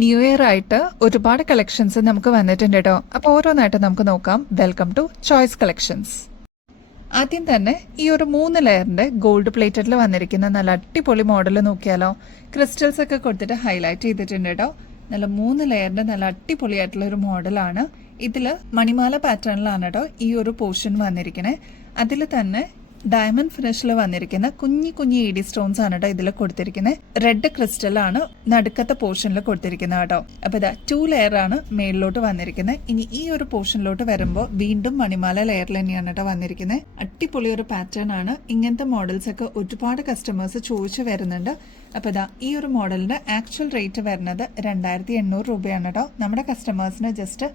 New year ആയിട്ട് ഒരുപാട് collections നമുക്ക് വന്നിട്ടുണ്ട് കേട്ടോ. അപ്പോൾ ഓരോന്നായിട്ട് നമുക്ക് നോക്കാം. Welcome to choice collections. ആദ്യം തന്നെ ഈ ഒരു 3 ലെയറിന്റെ ഗോൾഡ് പ്ലേറ്റഡിൽ വന്നിരിക്കുന്ന നല്ല അടിപൊളി മോഡൽ നോക്കിയാലോ. ക്രിസ്റ്റൽസ് ഒക്കെ കൊടുത്തിട്ട് ഹൈലൈറ്റ് ചെയ്തിട്ടുണ്ട് കേട്ടോ. നല്ല 3 ലെയറിന്റെ നല്ല അടിപൊളിയായിട്ടുള്ള ഒരു മോഡലാണ്. ഇതില് മണിമാല പാറ്റേണിലാണ് കേട്ടോ ഈ ഒരു പോർഷൻ വന്നിരിക്കണേ. അതിൽ തന്നെ ഡയമണ്ട് ഫിനിഷിൽ വന്നിരിക്കുന്ന കുഞ്ഞി കുഞ്ഞി ഇഡി സ്റ്റോൺസ് ആണ് കേട്ടോ ഇതിൽ കൊടുത്തിരിക്കുന്നത്. റെഡ് ക്രിസ്റ്റൽ ആണ് നടുക്കത്തെ പോർഷനിൽ കൊടുത്തിരിക്കുന്നത് കേട്ടോ. അപ്പൊ ഇതാ 2 ലെയർ ആണ് മേളിലോട്ട് വന്നിരിക്കുന്നത്. ഇനി ഈ ഒരു പോർഷനിലോട്ട് വരുമ്പോൾ വീണ്ടും മണിമാല ലെയറിൽ തന്നെയാണ് കേട്ടോ വന്നിരിക്കുന്നത്. അടിപൊളി ഒരു പാറ്റേൺ ആണ്. ഇങ്ങനത്തെ മോഡൽസ് ഒക്കെ ഒരുപാട് കസ്റ്റമേഴ്സ് ചോദിച്ചു വരുന്നുണ്ട്. അപ്പൊ ഇതാ ഈ ഒരു മോഡലിന്റെ ആക്ച്വൽ റേറ്റ് വരുന്നത് 2800 രൂപയാണ് കേട്ടോ. നമ്മുടെ കസ്റ്റമേഴ്സിന് ജസ്റ്റ്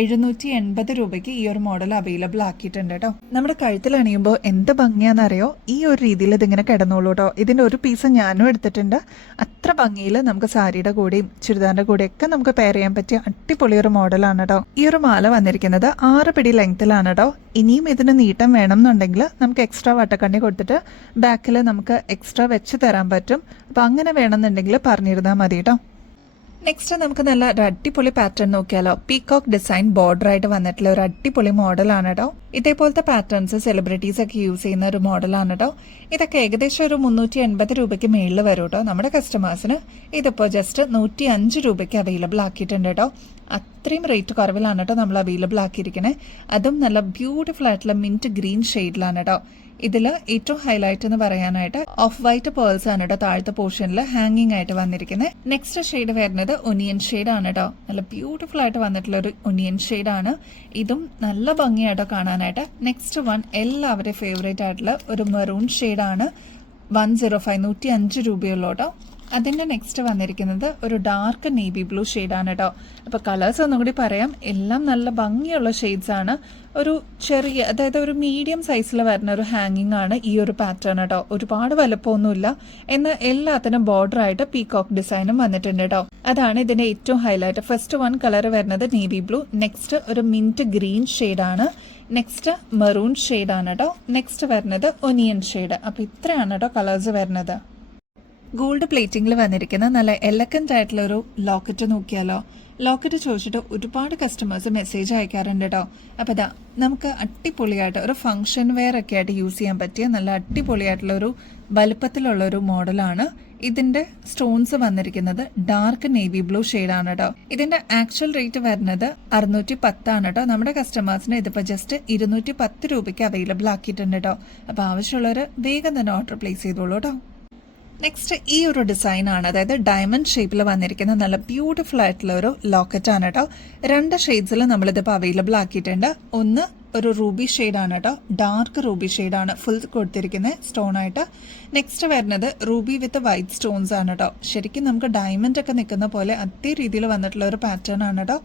780 രൂപയ്ക്ക് ഈ ഒരു മോഡൽ അവൈലബിൾ ആക്കിയിട്ടുണ്ട് കേട്ടോ. നമ്മുടെ കഴുത്തിൽ അണിയുമ്പോൾ എന്ത് ഭംഗിയാണെന്നറിയോ, ഈ ഒരു രീതിയിൽ ഇതിങ്ങനെ കിടന്നോളൂ കേട്ടോ. ഇതിന്റെ ഒരു പീസ് ഞാനും എടുത്തിട്ടുണ്ട്. അത്ര ഭംഗിയിൽ നമുക്ക് സാരിയുടെ കൂടെയും ചുരിദാറിന്റെ കൂടെയും ഒക്കെ നമുക്ക് പെയർ ചെയ്യാൻ പറ്റിയ അടിപൊളി ഒരു മോഡലാണ് കേട്ടോ. ഈ ഒരു മാല വന്നിരിക്കുന്നത് 6 പിടി ലെങ്ത്തിലാണ് കേട്ടോ. ഇനിയും ഇതിന് നീട്ടം വേണം എന്നുണ്ടെങ്കിൽ നമുക്ക് എക്സ്ട്രാ വട്ടക്കണ്ണി കൊടുത്തിട്ട് ബാക്കിൽ നമുക്ക് എക്സ്ട്രാ വെച്ച് തരാൻ പറ്റും. അപ്പൊ അങ്ങനെ വേണമെന്നുണ്ടെങ്കിൽ പറഞ്ഞിരുന്നാൽ മതി കേട്ടോ. നെക്സ്റ്റ് നമുക്ക് നല്ല ഒരു അടിപൊളി പാറ്റേൺ നോക്കിയാലോ. പീകോക്ക് ഡിസൈൻ ബോർഡർ ആയിട്ട് വന്നിട്ടുള്ള ഒരു അടിപൊളി മോഡലാണ് കേട്ടോ. ഇതേപോലത്തെ പാറ്റേൺസ് സെലിബ്രിറ്റീസ് ഒക്കെ യൂസ് ചെയ്യുന്ന ഒരു മോഡലാണ് കേട്ടോ. ഇതൊക്കെ ഏകദേശം ഒരു 380 രൂപയ്ക്ക് മേളിൽ വരും കേട്ടോ. നമ്മുടെ കസ്റ്റമേഴ്സിന് ഇതിപ്പോൾ ജസ്റ്റ് 105 രൂപയ്ക്ക് അവൈലബിൾ ആക്കിയിട്ടുണ്ട് കേട്ടോ. അത്രയും റേറ്റ് കുറവിലാണ് കേട്ടോ നമ്മൾ അവൈലബിൾ ആക്കിയിരിക്കണേ. അതും നല്ല ബ്യൂട്ടിഫുൾ ആയിട്ടുള്ള മിന്റ് ഗ്രീൻ ഷെയ്ഡിലാണ് കേട്ടോ. ഇതിൽ ഏറ്റവും ഹൈലൈറ്റ് എന്ന് പറയാനായിട്ട് ഓഫ് വൈറ്റ് പേൾസ് ആണ് കേട്ടോ താഴത്തെ പോർഷനിൽ ഹാങ്ങിങ് ആയിട്ട് വന്നിരിക്കുന്നത്. നെക്സ്റ്റ് ഷെയ്ഡ് വരുന്നത് ഒനിയൻ ഷെയ്ഡ് ആണ് കേട്ടോ. നല്ല ബ്യൂട്ടിഫുൾ ആയിട്ട് വന്നിട്ടുള്ള ഒരു ഒനിയൻ ഷെയ്ഡ് ആണ്. ഇതും നല്ല ഭംഗിയായിട്ടോ കാണാനായിട്ട്. നെക്സ്റ്റ് വൺ എല്ലാവരുടെയും ഫേവറേറ്റ് ആയിട്ടുള്ള ഒരു മെറൂൺ ഷെയ്ഡ് ആണ്. 105 രൂപയുള്ളൂ കേട്ടോ. അതിന്റെ നെക്സ്റ്റ് വന്നിരിക്കുന്നത് ഒരു ഡാർക്ക് നേവി ബ്ലൂ ഷെയ്ഡാണ് കേട്ടോ. അപ്പൊ കളേഴ്സ് ഒന്നും കൂടി പറയാം. എല്ലാം നല്ല ഭംഗിയുള്ള ഷെയ്ഡ്സ് ആണ്. ഒരു ചെറിയ, അതായത് ഒരു മീഡിയം സൈസിൽ വരുന്ന ഒരു ഹാങ്ങിങ് ആണ് ഈ ഒരു പാറ്റേൺ കേട്ടോ. ഒരുപാട് വലുപ്പമൊന്നുമില്ല. എന്നാൽ എല്ലാത്തിനും ബോർഡർ ആയിട്ട് പീകോക്ക് ഡിസൈനും വന്നിട്ടുണ്ട് കേട്ടോ. അതാണ് ഇതിന്റെ ഏറ്റവും ഹൈലൈറ്റ്. ഫസ്റ്റ് വൺ കളർ വരുന്നത് നേവി ബ്ലൂ, നെക്സ്റ്റ് ഒരു മിന്റ് ഗ്രീൻ ഷെയ്ഡാണ്, നെക്സ്റ്റ് മെറൂൺ ഷെയ്ഡാണ് കേട്ടോ, നെക്സ്റ്റ് വരുന്നത് ഒനിയൻ ഷെയ്ഡ്. അപ്പൊ ഇത്രയാണ് കേട്ടോ കളേഴ്സ് വരുന്നത്. ഗോൾഡ് പ്ലേറ്റിംഗിൽ വന്നിരിക്കുന്ന നല്ല എലഗന്റ് ആയിട്ടുള്ള ഒരു ലോക്കറ്റ് നോക്കിയാലോ. ലോക്കറ്റ് ചോദിച്ചിട്ട് ഒരുപാട് കസ്റ്റമേഴ്സ് മെസ്സേജ് അയക്കാറുണ്ട് കേട്ടോ. അപ്പൊ ഇതാ നമുക്ക് അടിപൊളിയായിട്ട് ഒരു ഫംഗ്ഷൻ വെയർ ഒക്കെ ആയിട്ട് യൂസ് ചെയ്യാൻ പറ്റിയ നല്ല അടിപൊളിയായിട്ടുള്ള ഒരു വലുപ്പത്തിലുള്ള ഒരു മോഡലാണ്. ഇതിന്റെ സ്റ്റോൺസ് വന്നിരിക്കുന്നത് ഡാർക്ക് നേവി ബ്ലൂ ഷെയ്ഡാണ് കേട്ടോ. ഇതിന്റെ ആക്ച്വൽ റേറ്റ് വരുന്നത് 610 ആണ് കേട്ടോ. നമ്മുടെ കസ്റ്റമേഴ്സിന് ഇതിപ്പോ ജസ്റ്റ് 210 രൂപയ്ക്ക് അവൈലബിൾ ആക്കിയിട്ടുണ്ട് കേട്ടോ. അപ്പൊ ആവശ്യമുള്ളവർ വേഗം തന്നെ ഓർഡർ പ്ലേസ് ചെയ്തോളൂ കേട്ടോ. നെക്സ്റ്റ് ഈ ഒരു ഡിസൈൻ ആണ്, അതായത് ഡയമണ്ട് ഷേപ്പിൽ വന്നിരിക്കുന്ന നല്ല ബ്യൂട്ടിഫുൾ ആയിട്ടുള്ള ഒരു ലോക്കറ്റ് ആണ് കേട്ടോ. 2 ഷെയ്ഡ്സിൽ നമ്മളിതിപ്പോൾ അവൈലബിൾ ആക്കിയിട്ടുണ്ട്. ഒന്ന് ഒരു റൂബി ഷെയ്ഡാണ് കേട്ടോ. ഡാർക്ക് റൂബി ഷെയ്ഡാണ് ഫുൾ കൊടുത്തിരിക്കുന്നത് സ്റ്റോൺ ആയിട്ട്. നെക്സ്റ്റ് വരുന്നത് റൂബി വിത്ത് വൈറ്റ് സ്റ്റോൺസ് ആണ് കേട്ടോ. ശരിക്കും നമുക്ക് ഡയമണ്ട് ഒക്കെ നിൽക്കുന്ന പോലെ അതേ രീതിയിൽ വന്നിട്ടുള്ള ഒരു പാറ്റേൺ ആണ് കേട്ടോ.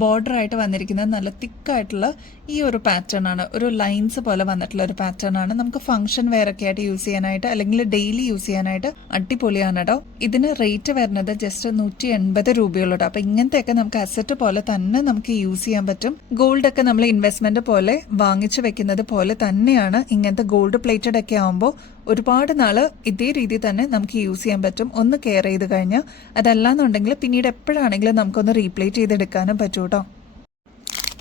ബോർഡർ ആയിട്ട് വന്നിരിക്കുന്നത് നല്ല തിക്കായിട്ടുള്ള ഈ ഒരു പാറ്റേൺ ആണ്. ഒരു ലൈൻസ് പോലെ വന്നിട്ടുള്ള ഒരു പാറ്റേൺ ആണ്. നമുക്ക് ഫംഗ്ഷൻ വെയർ ഒക്കെ ആയിട്ട് യൂസ് ചെയ്യാനായിട്ട് അല്ലെങ്കിൽ ഡെയിലി യൂസ് ചെയ്യാനായിട്ട് അടിപൊളിയാണ് കേട്ടോ. ഇതിന് റേറ്റ് വരുന്നത് ജസ്റ്റ് 180 രൂപയുള്ളൂ കേട്ടോ. അപ്പൊ ഇങ്ങനത്തെയൊക്കെ നമുക്ക് അസറ്റ് പോലെ തന്നെ നമുക്ക് യൂസ് ചെയ്യാൻ പറ്റും. ഗോൾഡ് ഒക്കെ നമ്മൾ ഇൻവെസ്റ്റ്മെന്റ് പോലെ വാങ്ങിച്ചു വെക്കുന്നത് പോലെ തന്നെയാണ് ഇങ്ങനത്തെ ഗോൾഡ് പ്ലേറ്റഡ് ഒക്കെ ആകുമ്പോൾ ഒരുപാട് നാള് ഇതേ രീതിയിൽ തന്നെ നമുക്ക് യൂസ് ചെയ്യാൻ പറ്റും. ഒന്ന് കെയർ ചെയ്ത് കഴിഞ്ഞാൽ. അതല്ലാന്നുണ്ടെങ്കിൽ പിന്നീട് എപ്പോഴാണെങ്കിലും നമുക്കൊന്ന് റീപ്ലേറ്റ് ചെയ്തെടുക്കാനും പറ്റൂ കേട്ടോ.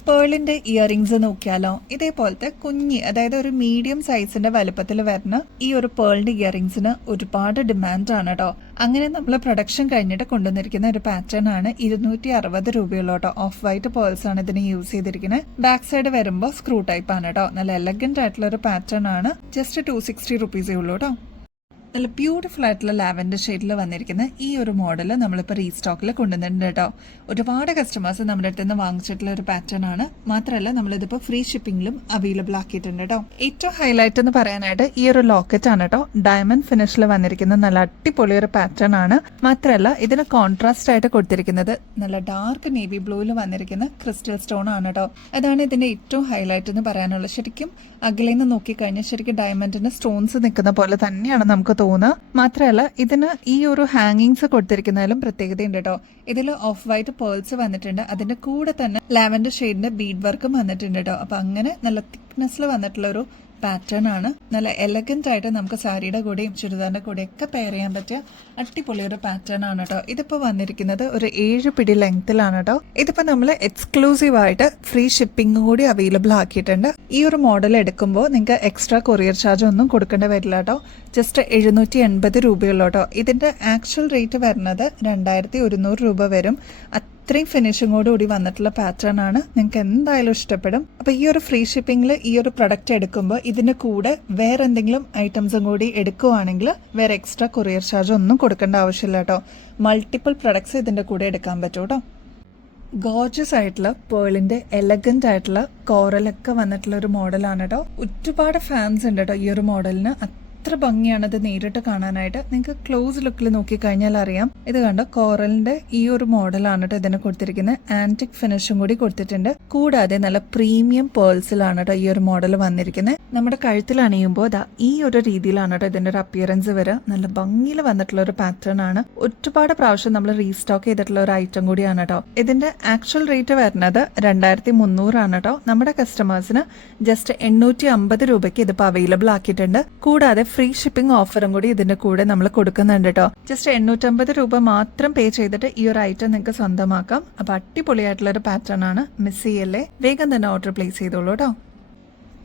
പേളിന്റെ ഇയറിംഗ്സ് നോക്കിയാലോ. ഇതേപോലത്തെ കുഞ്ഞി, അതായത് ഒരു മീഡിയം സൈസിന്റെ വലുപ്പത്തിൽ വരുന്ന ഈ ഒരു പേളിന്റെ ഇയറിംഗ്സിന് ഒരുപാട് ഡിമാൻഡ് ആണ് കേട്ടോ. അങ്ങനെ നമ്മൾ പ്രൊഡക്ഷൻ കഴിഞ്ഞിട്ട് കൊണ്ടുവന്നിരിക്കുന്ന ഒരു പാറ്റേൺ ആണ്. 260 രൂപയുള്ളൂ കേട്ടോ. ഓഫ് വൈറ്റ് പേൾസ് ആണ് ഇതിന് യൂസ് ചെയ്തിരിക്കുന്നത്. ബാക്ക് സൈഡ് വരുമ്പോൾ സ്ക്രൂ ടൈപ്പ് ആണ് കേട്ടോ. നല്ല എലഗന്റ് ആയിട്ടുള്ള ഒരു പാറ്റേൺ ആണ്. ജസ്റ്റ് 260 റുപ്പീസേ ഉള്ളൂ കേട്ടോ. നല്ല ബ്യൂട്ടിഫുൾ ആയിട്ടുള്ള ലാവൻഡർ ഷെയ്ഡിൽ വന്നിരിക്കുന്ന ഈ ഒരു മോഡൽ നമ്മളിപ്പോൾ റീസ്റ്റോക്കിൽ കൊണ്ടുവന്നിട്ടുണ്ട് കേട്ടോ. ഒരുപാട് കസ്റ്റമേഴ്സ് നമ്മുടെ അടുത്ത് നിന്ന് വാങ്ങിച്ചിട്ടുള്ള ഒരു പാറ്റേൺ ആണ്. മാത്രമല്ല നമ്മളിതിപ്പോൾ ഫ്രീ ഷിപ്പിംഗിലും അവൈലബിൾ ആക്കിയിട്ടുണ്ട് കേട്ടോ. ഏറ്റവും ഹൈലൈറ്റ് എന്ന് പറയാനായിട്ട് ഈ ഒരു ലോക്കറ്റ് ആണ് കേട്ടോ. ഡയമണ്ട് ഫിനിഷിൽ വന്നിരിക്കുന്ന നല്ല അടിപൊളി ഒരു പാറ്റേൺ ആണ്. മാത്രമല്ല ഇതിന് കോൺട്രാസ്റ്റ് ആയിട്ട് കൊടുത്തിരിക്കുന്നത് നല്ല ഡാർക്ക് നേവി ബ്ലൂവിൽ വന്നിരിക്കുന്ന ക്രിസ്റ്റൽ സ്റ്റോൺ ആണ് കേട്ടോ. അതാണ് ഇതിന്റെ ഏറ്റവും ഹൈലൈറ്റ് എന്ന് പറയാനുള്ളത്. ശരിക്കും അകലേന്ന് നോക്കിക്കഴിഞ്ഞാൽ ശരിക്കും ഡയമണ്ടിന്റെ സ്റ്റോൺസ് നിൽക്കുന്ന പോലെ തന്നെയാണ് നമുക്ക് തോന്നുക. മാത്രമല്ല ഇതിന് ഈ ഒരു ഹാങ്ങിങ്സ് കൊടുത്തിരിക്കുന്നതിലും പ്രത്യേകതയുണ്ട് കേട്ടോ. ഇതിൽ ഓഫ് വൈറ്റ് പേൾസ് വന്നിട്ടുണ്ട്. അതിന്റെ കൂടെ തന്നെ ലാവൻഡർ ഷെയ്ഡിന്റെ ബീഡ് വർക്കും വന്നിട്ടുണ്ട് കേട്ടോ. അപ്പൊ അങ്ങനെ നല്ല തിക്നെസ്സിൽ വന്നിട്ടുള്ള ഒരു പാറ്റേൺ ആണ്. നല്ല എലഗന്റ് ആയിട്ട് നമുക്ക് സാരിയുടെ കൂടെയും ചുരിദാറിന്റെ കൂടെയും ഒക്കെ പെയർ ചെയ്യാൻ പറ്റിയ അടിപൊളി ഒരു പാറ്റേൺ ആണ് കേട്ടോ. ഇതിപ്പോ വന്നിരിക്കുന്നത് ഒരു 7 പിടി ലെങ്ത്തിലാണ് കേട്ടോ. ഇതിപ്പോ നമ്മൾ എക്സ്ക്ലൂസീവ് ആയിട്ട് ഫ്രീ ഷിപ്പിംഗ് കൂടി അവൈലബിൾ ആക്കിയിട്ടുണ്ട്. ഈ ഒരു മോഡൽ എടുക്കുമ്പോൾ നിങ്ങൾക്ക് എക്സ്ട്രാ കൊറിയർ ചാർജ് ഒന്നും കൊടുക്കേണ്ടി വരില്ല കേട്ടോ. ജസ്റ്റ് 780 രൂപയുള്ളൂ കേട്ടോ. ഇതിന്റെ ആക്ച്വൽ റേറ്റ് വരുന്നത് 2100 രൂപ വരും. അത്രയും ഫിനിഷിങ്ങോടുകൂടി വന്നിട്ടുള്ള പാറ്റേൺ ആണ്. നിങ്ങൾക്ക് എന്തായാലും ഇഷ്ടപ്പെടും. അപ്പൊ ഈ ഒരു ഫ്രീ ഷിപ്പിംഗിൽ ഈ ഒരു പ്രൊഡക്റ്റ് എടുക്കുമ്പോൾ ഇതിന്റെ കൂടെ വേറെ എന്തെങ്കിലും ഐറ്റംസും കൂടി എടുക്കുവാണെങ്കിൽ വേറെ എക്സ്ട്രാ കൊറിയർ ചാർജ് ഒന്നും കൊടുക്കേണ്ട ആവശ്യമില്ല കേട്ടോ. മൾട്ടിപ്പിൾ പ്രൊഡക്ട്സ് ഇതിന്റെ കൂടെ എടുക്കാൻ പറ്റും കേട്ടോ. ഗോർജസ് ആയിട്ടുള്ള പേളിന്റെ എലഗന്റ് ആയിട്ടുള്ള കോറലൊക്കെ വന്നിട്ടുള്ള ഒരു മോഡലാണ് കേട്ടോ. ഒരുപാട് ഫാൻസ് ഉണ്ട് കേട്ടോ ഈ ഒരു മോഡലിന്. അത്ര ഭംഗിയാണ് ഇത് നേരിട്ട് കാണാനായിട്ട്. നിങ്ങൾക്ക് ക്ലോസ് ലുക്കിൽ നോക്കിക്കഴിഞ്ഞാൽ അറിയാം. ഇത് കണ്ടോ, കോറലിന്റെ ഈ ഒരു മോഡലാണ് കേട്ടോ ഇതിന് കൊടുത്തിരിക്കുന്നത്. ആന്റിക് ഫിനിഷും കൂടി കൊടുത്തിട്ടുണ്ട്. കൂടാതെ നല്ല പ്രീമിയം പേൾസിലാണ് കേട്ടോ ഈ ഒരു മോഡൽ വന്നിരിക്കുന്നത്. നമ്മുടെ കഴുത്തിൽ അണിയുമ്പോൾ ഈ ഒരു രീതിയിലാണ് കേട്ടോ ഇതിന്റെ ഒരു അപ്പിയറൻസ് വരിക. നല്ല ഭംഗിയിൽ വന്നിട്ടുള്ള ഒരു പാറ്റേൺ ആണ്. ഒരുപാട് പ്രാവശ്യം നമ്മൾ റീസ്റ്റോക്ക് ചെയ്തിട്ടുള്ള ഒരു ഐറ്റം കൂടിയാണ് കേട്ടോ. ഇതിന്റെ ആക്ച്വൽ റേറ്റ് വരുന്നത് 2300 ആണ് കേട്ടോ. നമ്മുടെ കസ്റ്റമേഴ്സിന് ജസ്റ്റ് 850 രൂപയ്ക്ക് ഇതിപ്പോ അവൈലബിൾ ആക്കിയിട്ടുണ്ട്. കൂടാതെ ഫ്രീ ഷിപ്പിംഗ് ഓഫറും കൂടി ഇതിന്റെ കൂടെ നമ്മൾ കൊടുക്കുന്നുണ്ട് കേട്ടോ. ജസ്റ്റ് 850 രൂപ മാത്രം പേ ചെയ്തിട്ട് ഈ ഒരു ഐറ്റം നിങ്ങൾക്ക് സ്വന്തമാക്കാം. അപ്പൊ അടിപൊളിയായിട്ടുള്ള ഒരു പാറ്റേൺ ആണ്. മിസ് ചെയ്യല്ലേ, വേഗം തന്നെ ഓർഡർ പ്ലേസ് ചെയ്തോളൂ കേട്ടോ.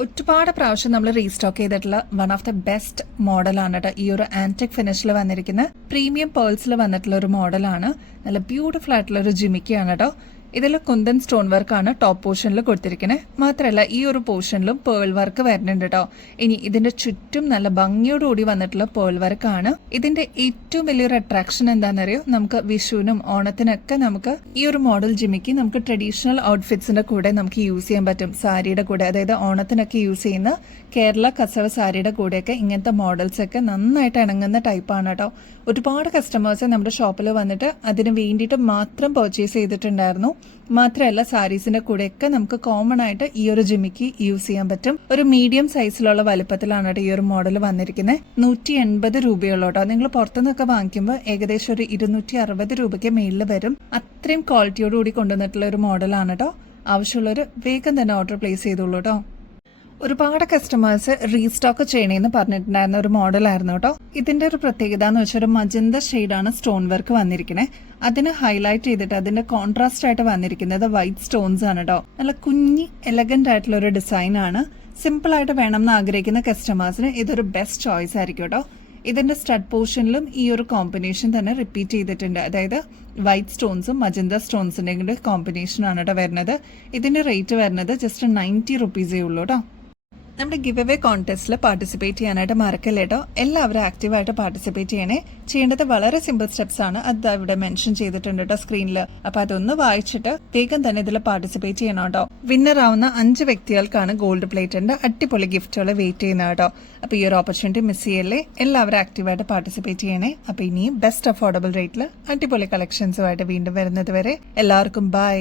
ഒരുപാട് പ്രാവശ്യം നമ്മൾ റീസ്റ്റോക്ക് ചെയ്തിട്ടുള്ള വൺ ഓഫ് ദ ബെസ്റ്റ് മോഡലാണ് കേട്ടോ ഈ ഒരു ആന്റിക് ഫിനിഷിൽ വന്നിരിക്കുന്ന പ്രീമിയം പേൾസിൽ വന്നിട്ടുള്ള ഒരു മോഡലാണ്. നല്ല ബ്യൂട്ടിഫുൾ ആയിട്ടുള്ള ഒരു ജിമിക്കിയാണ് കേട്ടോ. ഇതിൽ കുന്തൻ സ്റ്റോൺ വർക്കാണ് ടോപ്പ് പോർഷനിൽ കൊടുത്തിരിക്കുന്നത്. മാത്രമല്ല ഈ ഒരു പോർഷനിലും പേൾ വർക്ക് വരുന്നുണ്ട് കേട്ടോ. ഇനി ഇതിന്റെ ചുറ്റും നല്ല ഭംഗിയോടുകൂടി വന്നിട്ടുള്ള പേൾ വർക്കാണ്. ഇതിന്റെ ഏറ്റവും വലിയൊരു അട്രാക്ഷൻ എന്താണെന്നറിയോ, നമുക്ക് വിഷുവിനും ഓണത്തിനൊക്കെ നമുക്ക് ഈ ഒരു മോഡൽ ജിമിക്ക് നമുക്ക് ട്രഡീഷണൽ ഔട്ട്ഫിറ്റ്സിന്റെ കൂടെ നമുക്ക് യൂസ് ചെയ്യാൻ പറ്റും. സാരിയുടെ കൂടെ, അതായത് ഓണത്തിനൊക്കെ യൂസ് ചെയ്യുന്ന കേരള കസവ് സാരിയുടെ കൂടെയൊക്കെ ഇങ്ങനത്തെ മോഡൽസ് ഒക്കെ നന്നായിട്ട് ഇണങ്ങുന്ന ടൈപ്പാണ് കേട്ടോ. ഒരുപാട് കസ്റ്റമേഴ്സ് നമ്മുടെ ഷോപ്പിൽ വന്നിട്ട് അതിന് വേണ്ടിയിട്ട് മാത്രം പർച്ചേസ് ചെയ്തിട്ടുണ്ടായിരുന്നു. മാത്രമല്ല സാരീസിന്റെ കൂടെയൊക്കെ നമുക്ക് കോമൺ ആയിട്ട് ഈ ഒരു ജിമിക്ക് യൂസ് ചെയ്യാൻ പറ്റും. ഒരു മീഡിയം സൈസിലുള്ള വലുപ്പത്തിലാണ് ഈ ഒരു മോഡൽ വന്നിരിക്കുന്നത്. 180 രൂപയുള്ളൂ കേട്ടോ. നിങ്ങൾ പുറത്തുനിന്നൊക്കെ വാങ്ങിക്കുമ്പോൾ ഏകദേശം ഒരു 260 രൂപയ്ക്ക് മേളിൽ വരും. അത്രയും ക്വാളിറ്റിയോടുകൂടി കൊണ്ടുവന്നിട്ടുള്ള ഒരു മോഡലാണ് കേട്ടോ. ആവശ്യമുള്ളവർ വേഗം തന്നെ ഓർഡർ പ്ലേസ് ചെയ്തോളൂ കേട്ടോ. ഒരുപാട് കസ്റ്റമേഴ്സ് റീസ്റ്റോക്ക് ചെയ്യണേന്ന് പറഞ്ഞിട്ടുണ്ടായിരുന്ന ഒരു മോഡലായിരുന്നു കേട്ടോ. ഇതിന്റെ ഒരു പ്രത്യേകത എന്ന് വെച്ചാൽ ഒരു മജന്ത ഷെയ്ഡാണ് സ്റ്റോൺ വർക്ക് വന്നിരിക്കുന്നത്. അതിന് ഹൈലൈറ്റ് ചെയ്തിട്ട് അതിന്റെ കോൺട്രാസ്റ്റ് ആയിട്ട് വന്നിരിക്കുന്നത് വൈറ്റ് സ്റ്റോൺസ് ആണ് കേട്ടോ. നല്ല കുഞ്ഞി എലഗന്റ് ആയിട്ടുള്ള ഒരു ഡിസൈൻ ആണ്. സിമ്പിൾ ആയിട്ട് വേണം എന്ന് ആഗ്രഹിക്കുന്ന കസ്റ്റമേഴ്സിന് ഇതൊരു ബെസ്റ്റ് ചോയ്സ് ആയിരിക്കും കേട്ടോ. ഇതിന്റെ സ്റ്റഡ് പോർഷനിലും ഈ ഒരു കോമ്പിനേഷൻ തന്നെ റിപ്പീറ്റ് ചെയ്തിട്ടുണ്ട്. അതായത് വൈറ്റ് സ്റ്റോൺസും മജന്ത സ്റ്റോൺസിന്റെയും കൂടെ കോമ്പിനേഷൻ ആണ് കേട്ടോ വരുന്നത്. ഇതിന്റെ റേറ്റ് വരുന്നത് ജസ്റ്റ് 90 റുപ്പീസേ ഉള്ളൂ കേട്ടോ. നമ്മുടെ ഗിവ് അവേ കോൺടെസ്റ്റിൽ പാർട്ടിസിപ്പേറ്റ് ചെയ്യാനായിട്ട് മറക്കല്ലേ കേട്ടോ. എല്ലാവരും ആക്റ്റീവായിട്ട് പാർട്ടിസിപ്പേറ്റ് ചെയ്യണേ. ചെയ്യേണ്ടത് വളരെ സിമ്പിൾ സ്റ്റെപ്സ് ആണ്. അത് ഇവിടെ മെൻഷൻ ചെയ്തിട്ടുണ്ട് കേട്ടോ സ്ക്രീനിൽ. അപ്പൊ അതൊന്ന് വായിച്ചിട്ട് വേഗം തന്നെ ഇതിൽ പാർട്ടിസിപ്പേറ്റ് ചെയ്യണം കേട്ടോ. വിന്നർ ആവുന്ന 5 വ്യക്തികൾക്കാണ് ഗോൾഡ് പ്ലേറ്റിന്റെ അടിപൊളി ഗിഫ്റ്റുകൾ വെയിറ്റ് ചെയ്യുന്നത് കേട്ടോ. അപ്പൊ ഈ ഒരു ഓപ്പർച്യൂണിറ്റി മിസ് ചെയ്യല്ലേ. എല്ലാവരും ആക്റ്റീവായിട്ട് പാർട്ടിസിപ്പേറ്റ് ചെയ്യണേ. അപ്പൊ ഇനിയും ബെസ്റ്റ് അഫോർഡബിൾ റേറ്റിൽ അടിപൊളി കളക്ഷൻസുമായിട്ട് വീണ്ടും വരുന്നത് വരെ എല്ലാവർക്കും ബൈ.